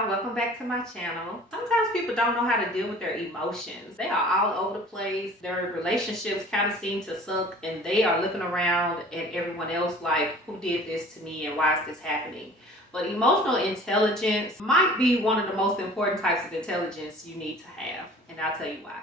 y'all, welcome back to my channel. Sometimes people don't know how to deal with their emotions. They are all over the place. Their relationships kind of seem to suck and they are looking around at everyone else like, who did this to me and why is this happening? But emotional intelligence might be one of the most important types of intelligence you need to have, and I'll tell you why.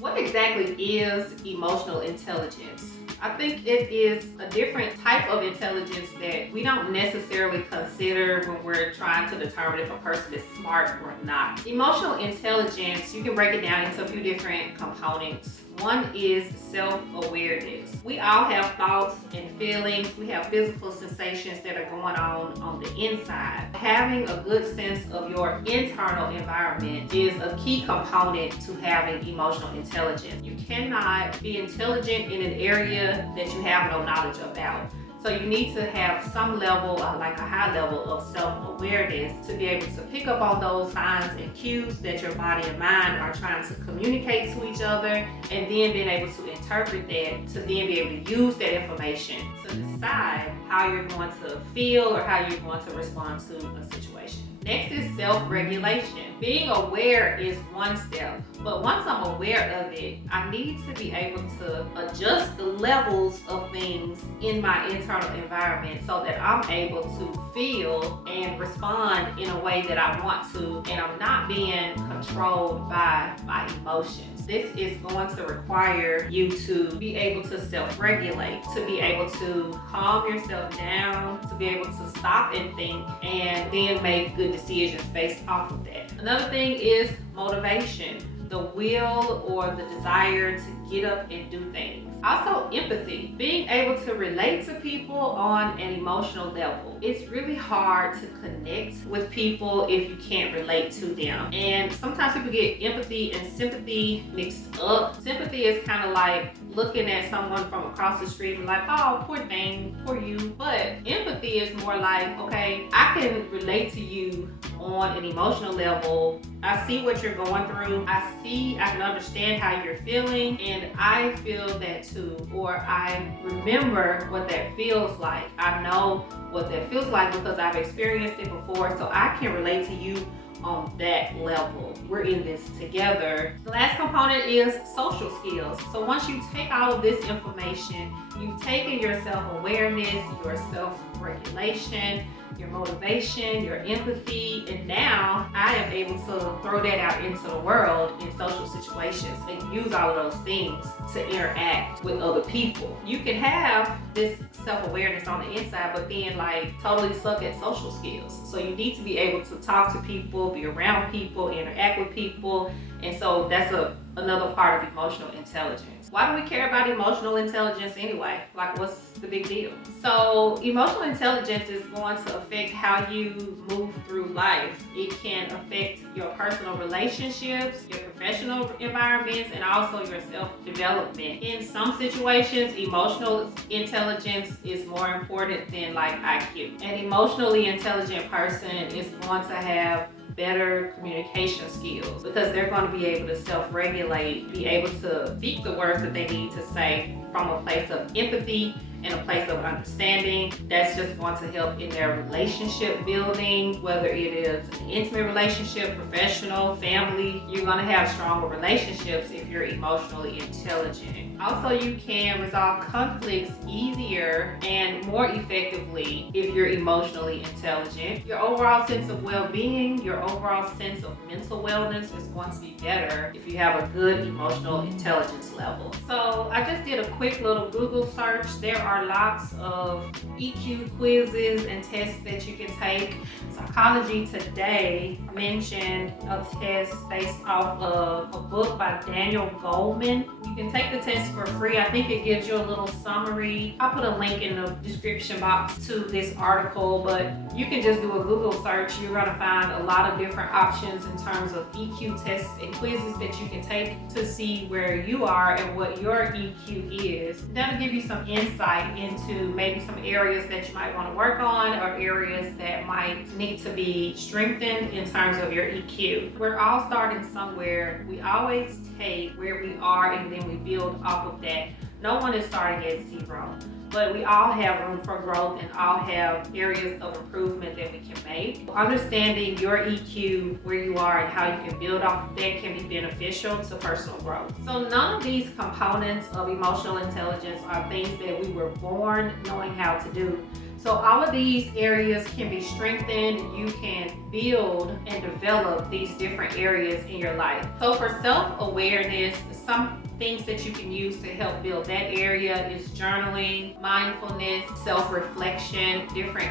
What exactly is emotional intelligence? I think it is a different type of intelligence that we don't necessarily consider when we're trying to determine if a person is smart or not. Emotional intelligence, you can break it down into a few different components. One is self-awareness. We all have thoughts and feelings. We have physical sensations that are going on the inside. Having a good sense of your internal environment is a key component to having emotional intelligence. You cannot be intelligent in an area that you have no knowledge about. So you need to have some level, like a high level of self-awareness to be able to pick up on those signs and cues that your body and mind are trying to communicate to each other, and then being able to interpret that to then be able to use that information to decide how you're going to feel or how you're going to respond to a situation. Next is self-regulation. Being aware is one step, but once I'm aware of it, I need to be able to adjust the levels of things in my internal environment so that I'm able to feel and respond in a way that I want to, and I'm not being controlled by my emotions. This is going to require you to be able to self-regulate, to be able to calm yourself down, to be able to stop and think, and then make good decisions based off of that. Another thing is motivation, the will or the desire to get up and do things. Also, empathy, being able to relate to people on an emotional level. It's really hard to connect with people if you can't relate to them. And sometimes people get empathy and sympathy mixed up. Sympathy is kind of like looking at someone from across the street and like, oh, poor thing, poor you. But empathy is more like, okay, I can relate to you on an emotional level. I see what you're going through. I can understand how you're feeling, and I feel that too. Or I remember what that feels like. I know what that feels like because I've experienced it before, so I can relate to you on that level. We're in this together. The last component is social skills. So once you take all of this information, you've taken your self-awareness, your self-regulation, your motivation, your empathy, and now I am able to throw that out into the world in social situations and use all of those things to interact with other people. You can have this self-awareness on the inside, but then like totally suck at social skills. So you need to be able to talk to people, be around people, interact with people, and so that's another part of emotional intelligence. Why do we care about emotional intelligence anyway? Like, what's the big deal? So emotional intelligence is going to affect how you move through life. It can affect your personal relationships, your professional environments, and also your self-development. In some situations, emotional intelligence is more important than like IQ. An emotionally intelligent person is going to have better communication skills because they're going to be able to self-regulate, be able to speak the words that they need to say from a place of empathy and a place of understanding. That's just going to help in their relationship building, whether it is an intimate relationship, professional, family. You're going to have stronger relationships if you're emotionally intelligent. Also, you can resolve conflicts easier and more effectively if you're emotionally intelligent. Your overall sense of well-being, your overall sense of mental wellness is going to be better if you have a good emotional intelligence level. So I just did a quick little Google search. There are lots of EQ quizzes and tests that you can take. Psychology Today mentioned a test based off of a book by Daniel Goleman. You can take the test for free. I think it gives you a little summary. I'll put a link in the description box to this article, but you can just do a Google search. You're going to find a lot of different options in terms of EQ tests and quizzes that you can take to see where you are and what your EQ is. That'll give you some insight into maybe some areas that you might want to work on or areas that might need to be strengthened in terms of your EQ. We're all starting somewhere. We always take where we are and then we build off of that. No one is starting at zero, but we all have room for growth and all have areas of improvement that we can make. Understanding your EQ, where you are and how you can build off of that can be beneficial to personal growth. So none of these components of emotional intelligence are things that we were born knowing how to do. So all of these areas can be strengthened. You can build and develop these different areas in your life. So for self-awareness, some things that you can use to help build that area is journaling, mindfulness, self-reflection, different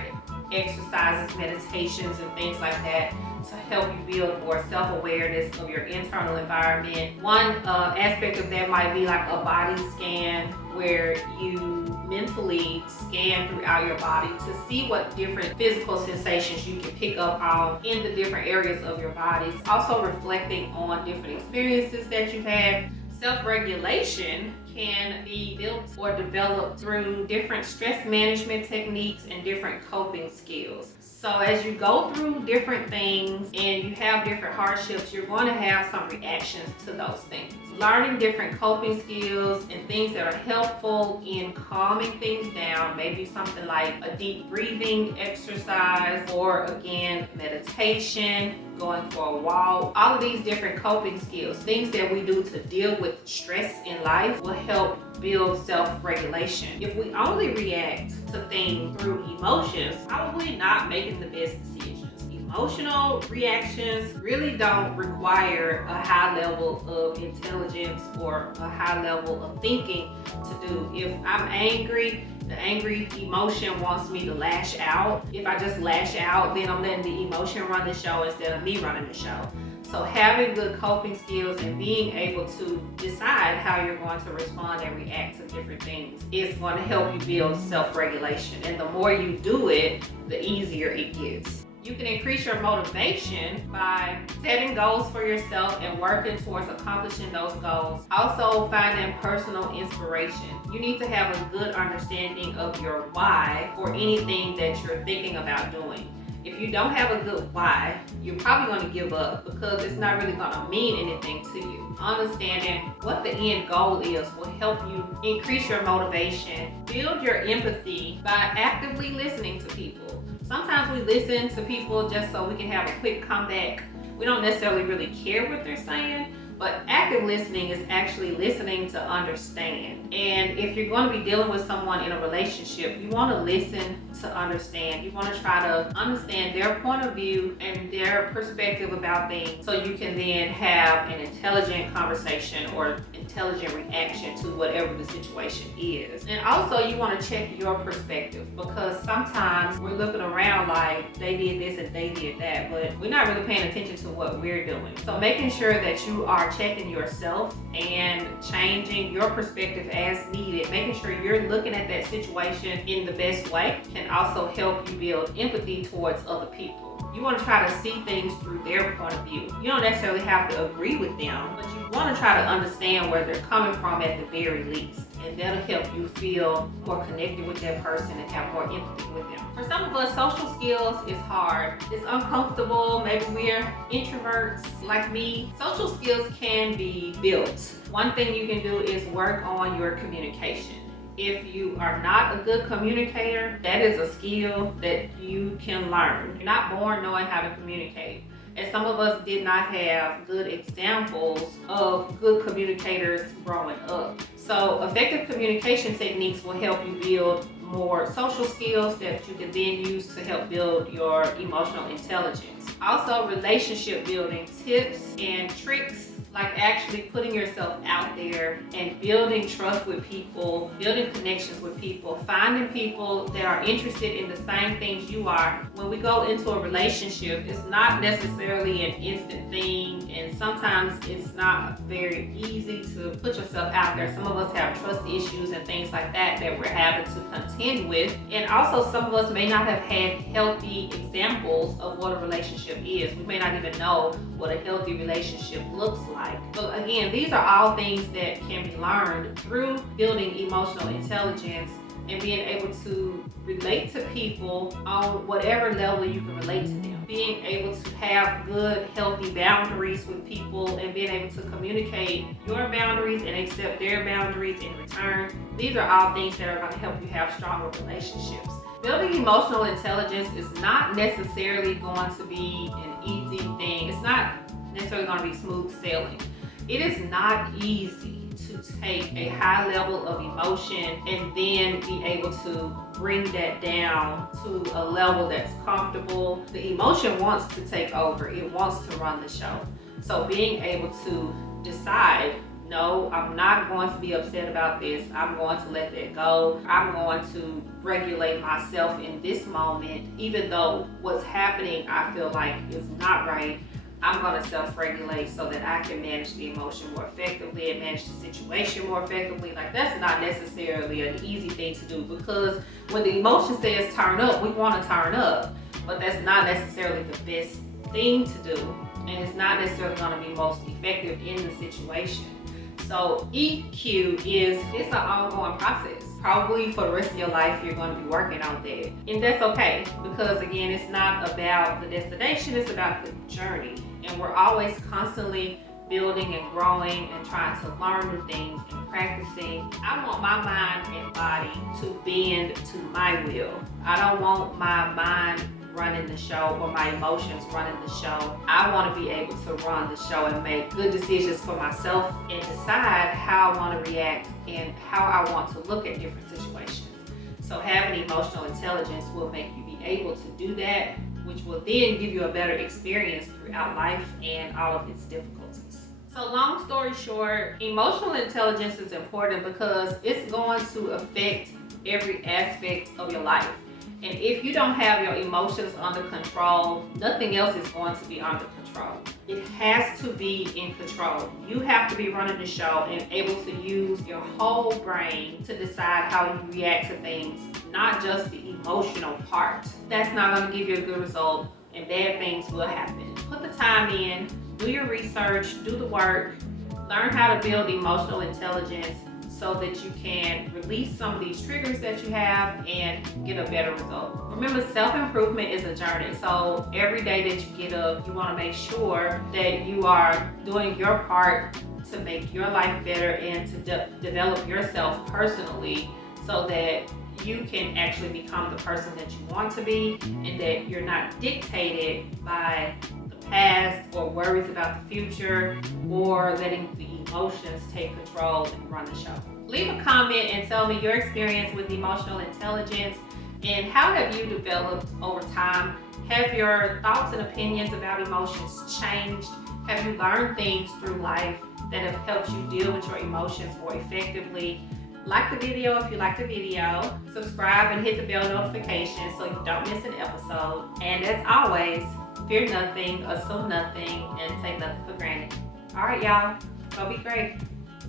exercises, meditations, and things like that to help you build more self-awareness of your internal environment. One aspect of that might be like a body scan, where you mentally scan throughout your body to see what different physical sensations you can pick up on in the different areas of your bodies. Also reflecting on different experiences that you've had. Self-regulation can be built or developed through different stress management techniques and different coping skills. So as you go through different things and you have different hardships, you're going to have some reactions to those things. Learning different coping skills and things that are helpful in calming things down, maybe something like a deep breathing exercise, or again, meditation, going for a walk. All of these different coping skills, things that we do to deal with stress in life, will help build self-regulation. If we only react to things through emotions, probably not making the best decisions. Emotional reactions really don't require a high level of intelligence or a high level of thinking to do. If I'm angry, the angry emotion wants me to lash out. If I just lash out, then I'm letting the emotion run the show instead of me running the show. So having good coping skills and being able to decide how you're going to respond and react to different things is going to help you build self-regulation. And the more you do it, the easier it gets. You can increase your motivation by setting goals for yourself and working towards accomplishing those goals. Also, finding personal inspiration. You need to have a good understanding of your why for anything that you're thinking about doing. If you don't have a good why, you're probably going to give up because it's not really going to mean anything to you. Understanding what the end goal is will help you increase your motivation, build your empathy by actively listening to people. Sometimes we listen to people just so we can have a quick comeback. We don't necessarily really care what they're saying, but active listening is actually listening to understand. And if you're going to be dealing with someone in a relationship, you want to listen to understand. You want to try to understand their point of view and their perspective about things, so you can then have an intelligent conversation or intelligent reaction to whatever the situation is. And also, you want to check your perspective, because sometimes we're looking around like they did this and they did that, but we're not really paying attention to what we're doing. So making sure that you are checking yourself and changing your perspective as needed, making sure you're looking at that situation in the best way, can also help you build empathy towards other people. You want to try to see things through their point of view. You don't necessarily have to agree with them, but you want to try to understand where they're coming from at the very least. And that'll help you feel more connected with that person and have more empathy with them. For some of us, social skills is hard. It's uncomfortable. Maybe we're introverts like me. Social skills can be built. One thing you can do is work on your communication. If you are not a good communicator, that is a skill that you can learn. You're not born knowing how to communicate. And some of us did not have good examples of good communicators growing up. So effective communication techniques will help you build more social skills that you can then use to help build your emotional intelligence. Also, relationship building tips and tricks, like actually putting yourself out there and building trust with people, building connections with people, finding people that are interested in the same things you are. When we go into a relationship, it's not necessarily an instant thing, and sometimes it's not very easy to put yourself out there. Some of us have trust issues and things like that that we're having to contend with. And also, some of us may not have had healthy examples of what a relationship is. We may not even know what a healthy relationship looks like. So again, these are all things that can be learned through building emotional intelligence and being able to relate to people on whatever level you can relate to them. being able to have good, healthy boundaries with people and being able to communicate your boundaries and accept their boundaries in return. These are all things that are going to help you have stronger relationships. Building emotional intelligence is not necessarily going to be an easy thing. It's not necessarily going to be smooth sailing. It is not easy to take a high level of emotion and then be able to bring that down to a level that's comfortable. The emotion wants to take over. It wants to run the show. So being able to decide, no, I'm not going to be upset about this. I'm going to let that go. I'm going to regulate myself in this moment, even though what's happening I feel like is not right. I'm going to self-regulate so that I can manage the emotion more effectively and manage the situation more effectively. Like, that's not necessarily an easy thing to do, because when the emotion says turn up, we want to turn up, but that's not necessarily the best thing to do, and it's not necessarily going to be most effective in the situation. So EQ it's an ongoing process. Probably for the rest of your life, you're going to be working on that. And that's okay, because again, it's not about the destination, it's about the journey. And we're always constantly building and growing and trying to learn new things and practicing. I want my mind and body to bend to my will. I don't want my mind running the show or my emotions running the show. I want to be able to run the show and make good decisions for myself and decide how I want to react and how I want to look at different situations. So having emotional intelligence will make you be able to do that, which will then give you a better experience throughout life and all of its difficulties. So long story short, emotional intelligence is important because it's going to affect every aspect of your life. And if you don't have your emotions under control, nothing else is going to be under control. It has to be in control. You have to be running the show and able to use your whole brain to decide how you react to things, not just the emotional part. That's not going to give you a good result, and bad things will happen. Put the time in, do your research, do the work, learn how to build emotional intelligence, so that you can release some of these triggers that you have and get a better result. Remember, self-improvement is a journey. So every day that you get up, you want to make sure that you are doing your part to make your life better and to develop yourself personally, so that you can actually become the person that you want to be, and that you're not dictated by the past or worries about the future or letting the emotions take control and run the show. Leave a comment and tell me your experience with emotional intelligence and how have you developed over time. Have your thoughts and opinions about emotions changed? Have you learned things through life that have helped you deal with your emotions more effectively? Like the video if you like the video. Subscribe and hit the bell notification so you don't miss an episode. And as always, fear nothing, assume nothing, and take nothing for granted. All right, y'all. Go be great.